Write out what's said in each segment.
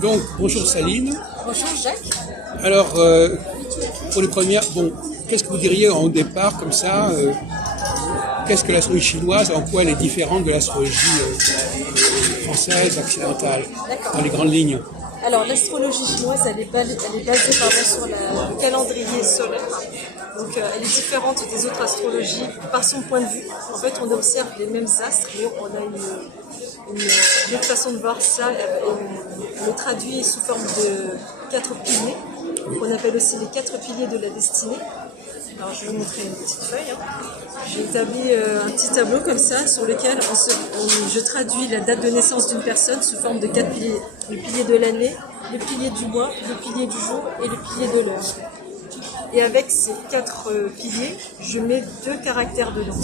Donc, bonjour Saline. Bonjour Jacques. Alors, pour les premières, bon, qu'est-ce que vous diriez en départ, comme ça, qu'est-ce que l'astrologie chinoise, en quoi elle est différente de l'astrologie française, occidentale, dans les grandes lignes? Alors, l'astrologie chinoise, elle est basée sur le calendrier solaire. Donc, elle est différente des autres astrologies par son point de vue. En fait, on observe les mêmes astres, mais on a une autre façon de voir ça. On le traduit sous forme de 4 piliers, qu'on appelle aussi les 4 piliers de la destinée. Alors, je vais vous montrer une petite feuille. J'ai établi un petit tableau comme ça, sur lequel je traduis la date de naissance d'une personne sous forme de 4 piliers. Le pilier de l'année, le pilier du mois, le pilier du jour et le pilier de l'heure. Et avec ces 4 piliers, je mets 2 caractères dedans,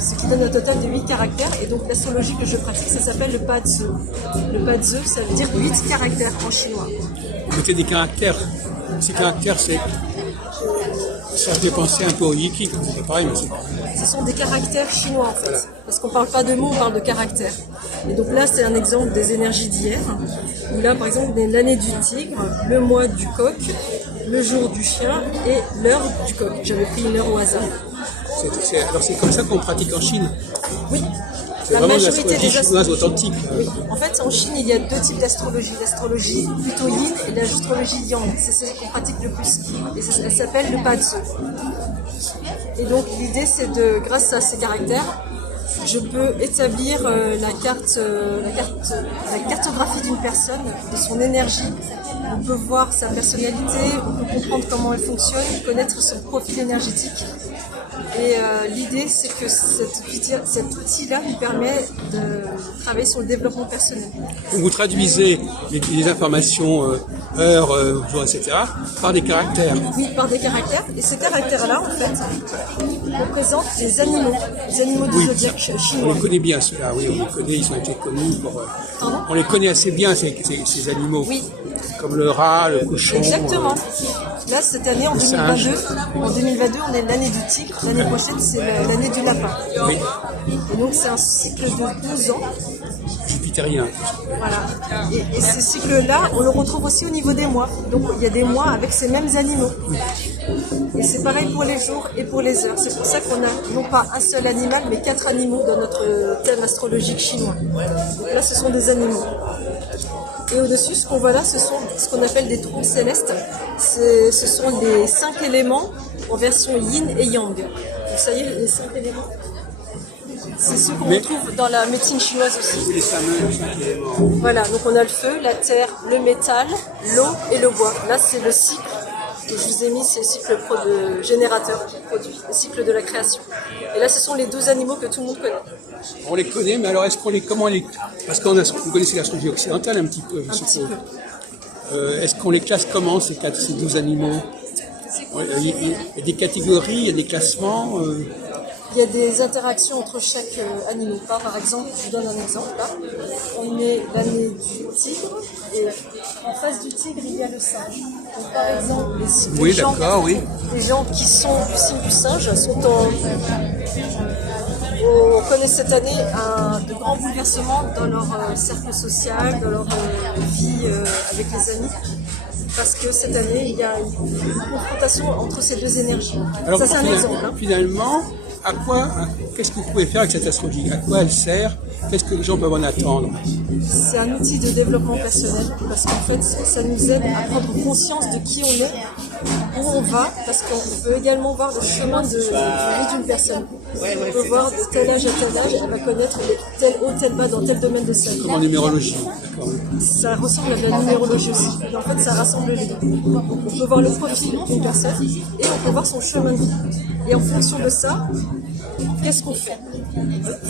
ce qui donne un total de 8 caractères. Et donc l'astrologie que je pratique, ça s'appelle le Ba-Zi. Le Ba-Zi, ça veut dire 8 caractères en chinois. Vous mettez des caractères. Ces caractères, ça fait penser un peu au Yiki, c'est pareil, mais c'est pas. Ce sont des caractères chinois en fait, voilà. Parce qu'on ne parle pas de mots, on parle de caractères. Et donc là, c'est un exemple des énergies d'hier, où là, par exemple, on a l'année du tigre, le mois du coq, le jour du chien et l'heure du coq. J'avais pris une heure au hasard. Alors c'est comme ça qu'on pratique en Chine? Oui. C'est vraiment l'astrologie chinoise authentique. Oui. En fait, en Chine, il y a 2 types d'astrologie. L'astrologie plutôt yin et l'astrologie yang. C'est celle qu'on pratique le plus. Et elle s'appelle le Ba-Zi. Et donc, l'idée, c'est grâce à ces caractères, je peux établir la cartographie d'une personne, de son énergie. On peut voir sa personnalité, on peut comprendre comment elle fonctionne, connaître son profil énergétique. Et l'idée, c'est que cet outil-là nous permet de travailler sur le développement personnel. Donc vous traduisez les informations heure, jour, etc. par des caractères. Oui, par des caractères. Et ces caractères-là, en fait, représentent des animaux du zodiaque chinois. On les connaît bien, ceux-là. Oui, on les connaît. Ils ont été connus pour. On les connaît assez bien, ces animaux. Oui. Comme le rat, le cochon. Exactement. Là, cette année, en 2022, on est l'année du tigre. L'année prochaine, c'est l'année du lapin. Oui. Et donc, c'est un cycle de 12 ans. Jupitérien. Voilà. Et ce cycle-là, on le retrouve aussi au niveau des mois. Donc, il y a des mois avec ces mêmes animaux. Et c'est pareil pour les jours et pour les heures. C'est pour ça qu'on a non pas un seul animal, mais 4 animaux dans notre thème astrologique chinois. Donc là, ce sont des animaux. Et au-dessus, ce qu'on voit là, ce sont ce qu'on appelle des trous célestes. Ce sont les 5 éléments en version yin et yang. Donc ça y est, les 5 éléments. C'est ceux qu'on retrouve dans la médecine chinoise aussi. Les fameux 5 éléments. Voilà, donc on a le feu, la terre, le métal, l'eau et le bois. Là, c'est le cycle que je vous ai mis, c'est le cycle générateur qui produit, le cycle de la création. Et là, ce sont les 12 animaux que tout le monde connaît. On les connaît, mais alors comment les... Parce vous connaissez l'astrologie occidentale un petit peu, je suppose. Est-ce qu'on les classe comment, ces 12 animaux? Il y a des catégories, il y a des classements Il y a des interactions entre chaque animal. Par exemple, je vous donne un exemple là. On est l'année du tigre et en face du tigre, il y a le singe. Donc, par exemple, les gens qui sont du signe du singe sont on connaît cette année de grands bouleversements dans leur cercle social, dans leur vie avec les amis. Parce que cette année, il y a une confrontation entre ces 2 énergies. Alors, ça, c'est un exemple. Finalement, qu'est-ce que vous pouvez faire avec cette astrologie? À quoi elle sert? Qu'est-ce que les gens peuvent en attendre? C'est un outil de développement personnel parce qu'en fait, ça nous aide à prendre conscience de qui on est, où on va, parce qu'on peut également voir le chemin de vie d'une personne. On peut voir de tel âge à tel âge, elle va connaître tel haut, tel bas dans tel domaine de sa vie. Comme en numérologie, d'accord. Ça ressemble à de la numérologie aussi. Et en fait, ça rassemble les deux. On peut voir le profil d'une personne et on peut voir son chemin de vie. Et en fonction de ça, qu'est-ce qu'on fait?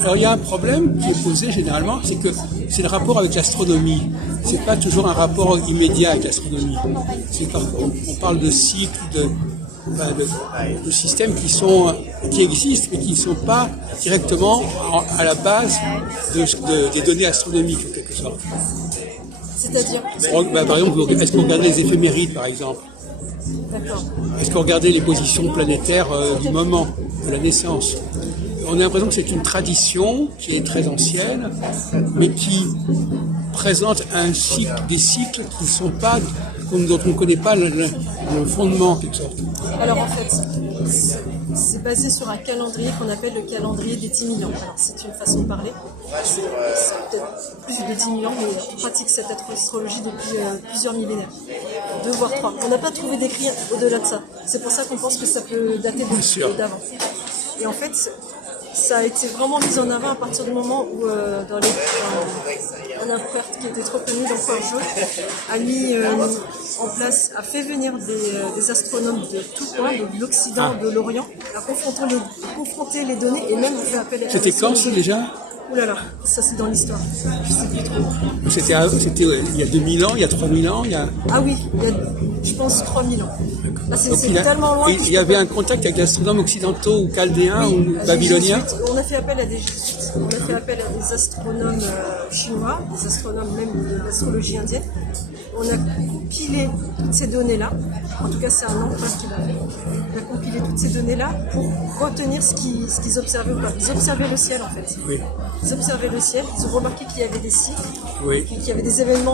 Alors il y a un problème qui est posé généralement, c'est que c'est le rapport avec l'astronomie. C'est pas toujours un rapport immédiat avec l'astronomie. On parle de cycles, de systèmes qui existent, mais qui ne sont pas directement à la base des données astronomiques, en quelque sorte. C'est-à-dire par exemple, est-ce qu'on regarde les éphémérides, par exemple? D'accord. Est-ce qu'on regardait les positions planétaires du moment, de la naissance? on a l'impression que c'est une tradition qui est très ancienne, mais qui présente des cycles qui ne sont pas, dont on ne connaît pas le fondement, en quelque sorte. Alors en fait, c'est basé sur un calendrier qu'on appelle le calendrier des 10 000 ans. Alors c'est une façon de parler. C'est peut-être plus de 10 000 ans, mais on pratique cette astrologie depuis plusieurs millénaires. 2 voire 3. On n'a pas trouvé d'écrit au-delà de ça. C'est pour ça qu'on pense que ça peut dater d'avant. Et en fait, ça a été vraiment mis en avant à partir du moment où un empereur qui était trop connu, l'empereur Jaune, a mis en place, a fait venir des astronomes de tout point, de l'Occident, de l'Orient, à confronter les données et même fait appel à... C'était quand ça déjà? Ouh là là, ça c'est dans l'histoire. Je sais plus trop. C'était il y a 2000 ans, il y a 3000 ans, il y a... Ah oui, il y a, je pense 3000 ans. Là, c'est tellement loin. Il y avait un contact avec des astronomes occidentaux ou chaldéens ou babyloniens? On a fait appel à des jésuites, on a fait appel à des astronomes chinois, des astronomes même de l'astrologie indienne. On a compilé toutes ces données-là. En tout cas, c'est un empereur qui l'a fait. On a compilé toutes ces données-là pour retenir ce qu'ils observaient ou pas. Ils observaient le ciel, en fait. Oui. Ils observaient le ciel, ils ont remarqué qu'il y avait des cycles, Oui. qu'il y avait des événements